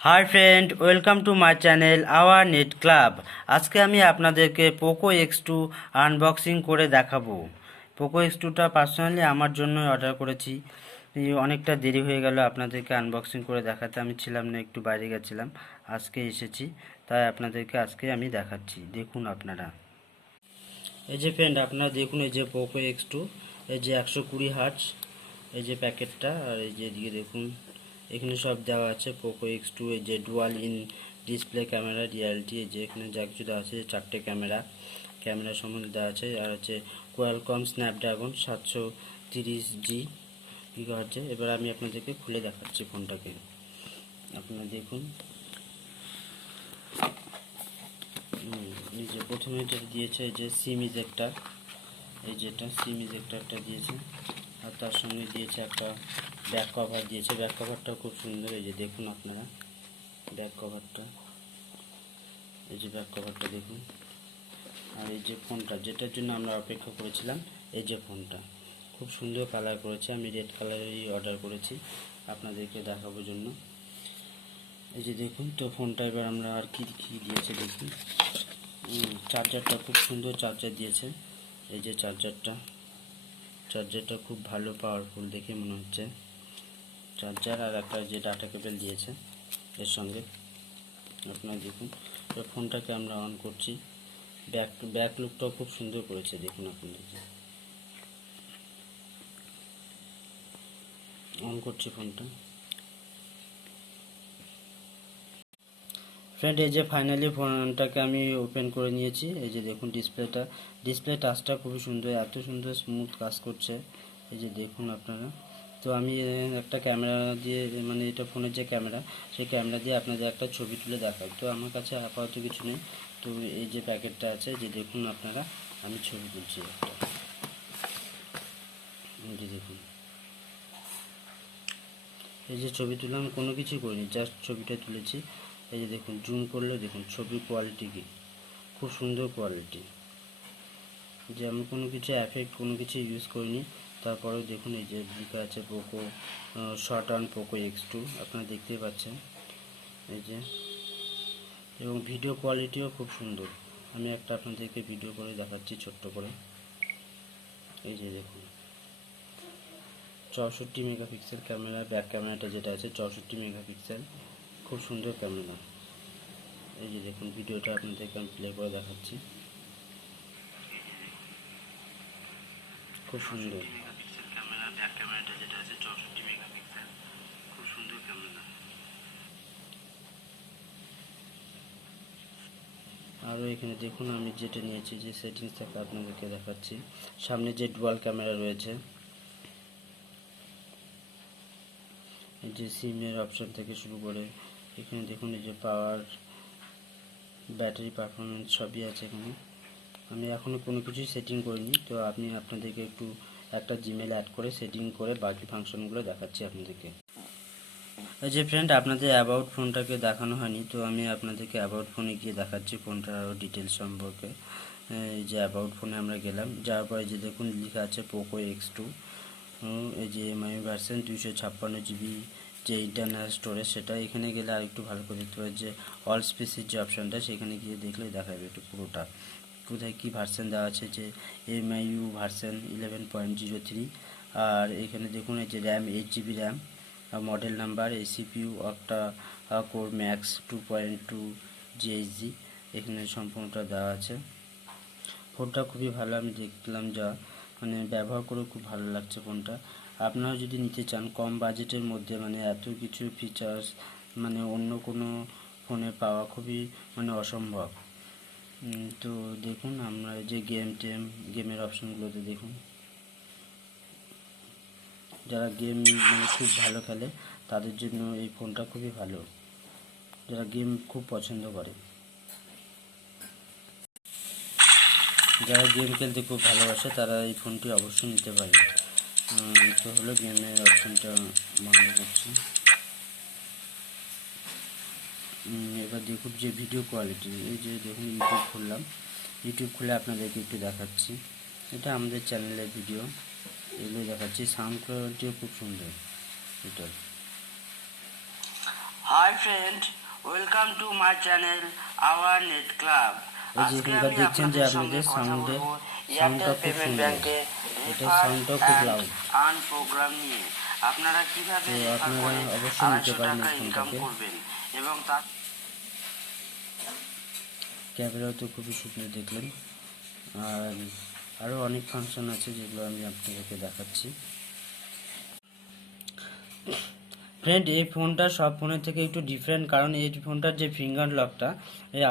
Hi friend, welcome to my channel hour net club. আজকে আমি আপনাদেরকে পোকো X2 আনবক্সিং করে দেখাবো। পোকো X2টা পার্সোনালি আমার জন্যই অর্ডার করেছি। অনেকটা দেরি হয়ে গেল আপনাদেরকে আনবক্সিং করে দেখাতে, আমি ছিলাম না, একটু বাইরে গেছিলাম, আজকে এসেছি, তাই আপনাদেরকে আজকে আমি দেখাচ্ছি। দেখুন আপনারা, এই যে ফ্রেন্ড আপনারা দেখুন, এই যে পোকো X2, এই যে 120 হার্টজ, এই যে প্যাকেটটা, আর এই যে এদিকে দেখুন এখানে সব দেওয়া আছে। পোকো X2 এই যে dual in display camera reality, এই যে এখানে যা কিছু দেওয়া আছে, 4টে ক্যামেরা সম্বন্ধে দেওয়া আছে, আর হচ্ছে কোয়ালকম স্ন্যাপড্রাগন 730G গিগাহার্টজে। এবার আমি আপনাদেরকে খুলে দেখাচ্ছি ফোনটাকে, আপনারা দেখুন। এই যে প্রথমে যেটা দিয়েছে, এই যে সিম ইজেক্টার, এই যেটা সিম ইজেক্টারটা দিয়েছে, আর তার সঙ্গে দিয়েছে একটা ব্যাক কভার দিয়েছে। ব্যাক কভারটা খুব সুন্দর, এই যে দেখুন আপনারা ব্যাক কভারটা, এই যে ব্যাক কভারটা দেখুন। আর এই যে ফোনটা, যেটার জন্য আমরা অপেক্ষা করেছিলাম, এই যে ফোনটা খুব সুন্দর কালার করেছে, আমি রেড কালারেরই অর্ডার করেছি আপনাদেরকে দেখানোর জন্য। এই যে দেখুন তো ফোনটা, এবার আমরা আর কি কি দিয়েছে দেখুন। চার্জারটা খুব সুন্দর চার্জার দিয়েছে, এই যে চার্জারটা খুব ভালো পাওয়ারফুল দেখে মনে হচ্ছে চার্জার। আর একটা যে ডাটা কেবল দিয়েছে এর সঙ্গে, আপনারা দেখুন। এবার ফোনটাকে আমরা অন করছি, ব্যাক লুকটাও খুব সুন্দর করেছে, দেখুন আপনাদের অন করছি ফোনটা। ফ্রেন্ড, এই যে ফাইনালি ফোনটাকে আমি ওপেন করে নিয়েছি। এই যে দেখুন ডিসপ্লে টাচটা খুবই সুন্দর, এত সুন্দর স্মুথ কাজ করছে, এই যে দেখুন আপনারা। তো আমি একটা ক্যামেরা দিয়ে, মানে এটা ফোনের যে ক্যামেরা, সেই ক্যামেরা দিয়ে আপনাদের একটা ছবি তুলে দেখাই। তো আমার কাছে আপাতত কিছু নেই, তো এই যে প্যাকেটটা আছে, যে দেখুন আপনারা, আমি ছবি তুলছি একটা, এই যে দেখুন, এই যে ছবি তুললাম, কোনো কিছুই করিনি, জাস্ট ছবিটা তুলেছি। এই যে দেখুন, জুম করলেও দেখুন ছবির কোয়ালিটি কি, খুব সুন্দর কোয়ালিটি, যে আমি কোনো কিছু এফেক্ট কোনো কিছু ইউজ করিনি। তারপরেও দেখুন, এই যে লেখা আছে Poco short on Poco X2, আপনারা দেখতেই পাচ্ছেন, এই যে। এবং ভিডিও কোয়ালিটিও খুব সুন্দর, আমি একটা আপনাদেরকে ভিডিও করে দেখাচ্ছি ছোট্ট করে। এই যে দেখুন, 64 মেগাপিক্সেল ক্যামেরা, ব্যাক ক্যামেরাটা যেটা আছে 64 মেগাপিক্সেল, খুব সুন্দর ক্যামেরা। এই যে দেখুন, ভিডিওটা আপনাদেরকে আমি প্লে করে দেখাচ্ছি, খুব সুন্দর ক্যামেরা, ব্যাক ক্যামেরাটা যেটা আছে 64 মেগাপিক্সেল, খুব সুন্দর ক্যামেরা। আরও এখানে দেখুন, আমি যেটা নিয়েছি, যে সেটিংস থেকে আপনাদেরকে দেখাচ্ছি। সামনে যে ডুয়াল ক্যামেরা রয়েছে, এই যে সিমের অপশান থেকে শুরু করে এখানে দেখুন, এই যে পাওয়ার, ব্যাটারি পারফরমেন্স সবই আছে এখানে। আমি এখনও কোনো কিছুই সেটিং করিনি, তো আমি আপনাদেরকে একটা জিমেল অ্যাড করে সেটিং করে বাকি ফাংশনগুলো দেখাচ্ছি আপনাদেরকে। এই যে ফ্রেন্ড, আপনাদের অ্যাবাউট ফোনটাকে দেখানো হয়নি, তো আমি আপনাদেরকে অ্যাবাউট ফোনে গিয়ে দেখাচ্ছি ফোনটার আরও ডিটেলস সম্পর্কে। এই যে অ্যাবাউট ফোনে আমরা গেলাম, যাওয়ার পরে যে দেখুন লেখা আছে পোকো X2, এই যে এমআই ভার্সন 256GB, যে ইন্টারনাল স্টোরেজ, সেটা এখানে গেলে আর একটু ভালো করে দেখতে পাবে, যে অল স্পেসের যে অপশানটা, সেখানে গিয়ে দেখলে দেখা যাবে একটু পুরোটা কোথায় কী ভার্সন দেওয়া আছে, যে এমআইইউ ভার্সন 11.03। আর এখানে দেখুন, এই যে RAM 8GB RAM, model number, CPU octa core max 2.2 GHz, এখানে সম্পূর্ণটা দেওয়া আছে। ফোনটা খুবই ভালো, আমি দেখলাম, যা মানে ব্যবহার করে খুব ভালো লাগছে ফোনটা। আপনারা যদি নিতে চান কম বাজেটের মধ্যে, মানে এত কিছু ফিচার্স মানে অন্য কোনো ফোনে পাওয়া খুবই মানে অসম্ভব। তো দেখুন, আমরা যে গেমের অপশানগুলোতে দেখুন, যারা গেম মানে খুব ভালো খেলে তাদের জন্য এই ফোনটা খুবই ভালো, যারা গেম খুব পছন্দ করে, যারা গেম খেলতে খুব ভালোবাসে, তারা এই ফোনটি অবশ্যই নিতে পারে। তো হলো গেমের অপশানটা বন্ধ করছি। এবার দেখুন যে ভিডিও কোয়ালিটি, এই যে দেখুন ইউটিউব খুলে আপনাদেরকে একটু দেখাচ্ছি, এটা আমাদের চ্যানেলের ভিডিও, এগুলো দেখাচ্ছি। সাউন্ড কোয়ালিটিও খুব সুন্দর এটা। Hi friend, welcome to my channel, our net club. এই যে আজকে এখানকার আমি দেখছেন যে আপনাদের আপনি যে সঙ্গে কথা সাউন্ডটা বলবো এয়ারটেল খুব পেমেন্ট সুন্দর, ব্যাংকে এটা রেফার সাউন্ডটাও খুব অ্যান্ড লাউড। আর্ন প্রোগ্রাম নিয়ে আপনারা কিভাবে তো রেফার আপনারা করে অবশ্যই নিতে 250 পারেন টাকা এই ইনকাম ফোনটাকে। করবেন এবং তার ক্যামেরাও তো খুবই সুন্দর দেখলেন, আর আরও অনেক ফাংশন আছে যেগুলো আমি আপনাদেরকে দেখাচ্ছি। ফ্রেন্ড, এই ফোনটা সব ফোনের থেকে একটু ডিফারেন্ট, কারণ এই ফোনটার যে ফিঙ্গার লকটা, এর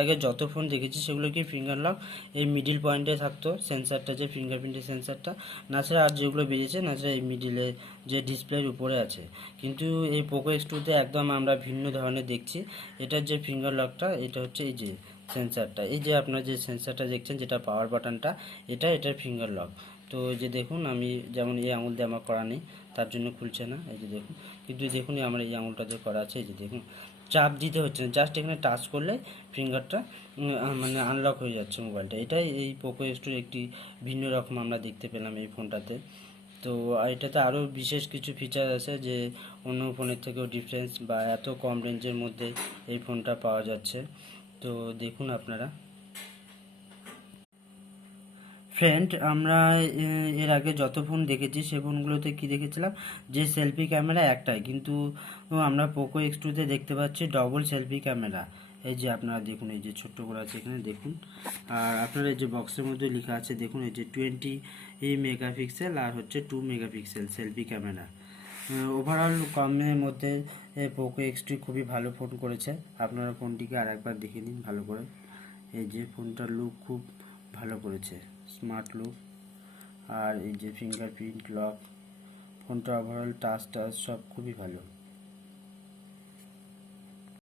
আগে যত ফোন দেখেছি সেগুলো কি ফিঙ্গার লক এই মিডিল পয়েন্টে থাকতো, সেন্সারটা যে ফিঙ্গারপ্রিন্টের সেন্সারটা, নাছাড়া আর যেগুলো বেরিয়েছে নাছাড়া এই মিডিলে যে ডিসপ্লের উপরে আছে। কিন্তু এই পোকো এক্স2তে একদম আমরা ভিন্ন ধরনের দেখছি। এটার যে ফিঙ্গার লকটা, এটা হচ্ছে এই যে সেন্সারটা, এই যে আপনার যে সেন্সারটা দেখছেন যেটা পাওয়ার বাটনটা, এটার ফিঙ্গার লক। তো এই যে দেখুন, আমি যেমন এই আঙুল দিয়ে আমার করা নেই, তার জন্য খুলছে না, এই যে দেখুন। কিন্তু দেখুন আমার এই আঙুলটাতে করা আছে, এই যে দেখুন, চাপ দিতে হচ্ছে না, জাস্ট এখানে টাচ করলে ফিঙ্গারটা মানে আনলক হয়ে যাচ্ছে মোবাইলটা। এটাই এই পোকো এক্স2 একটি ভিন্ন রকম আমরা দেখতে পেলাম এই ফোনটাতে। তো এটাতে আরও বিশেষ কিছু ফিচার আছে যে অন্য ফোনের থেকেও ডিফারেন্স, বা এত কম রেঞ্জের মধ্যে এই ফোনটা পাওয়া যাচ্ছে। তো দেখুন আপনারা। ফ্রেন্ড, আমরা এর আগে যত ফোন দেখেছি সে ফোনগুলোতে কি দেখেছিলাম যে সেলফি ক্যামেরা একটাই, কিন্তু আমরা পোকো এক্স2তে দেখতে পাচ্ছি ডবল সেলফি ক্যামেরা। এই যে আপনারা দেখুন, এই যে ছোট্ট করে আছে এখানে দেখুন, আর আপনারা এই যে বক্সের মধ্যে লেখা আছে দেখুন, এই যে 20 মেগাপিক্সেল আর হচ্ছে 2 মেগাপিক্সেল সেলফি ক্যামেরা। ওভারঅল কমের মধ্যে পোকো এক্স2 খুবই ভালো ফোন করেছে। আপনারা ফোনটিকে আর একবার দেখে নিন ভালো করে। এই যে ফোনটার লুক খুব ভালো করেছে, স্মার্ট লুক। আর এই যে ফিঙ্গারপ্রিন্ট লক, ফোনটা ওভারঅল টাচ সব খুবই ভালো।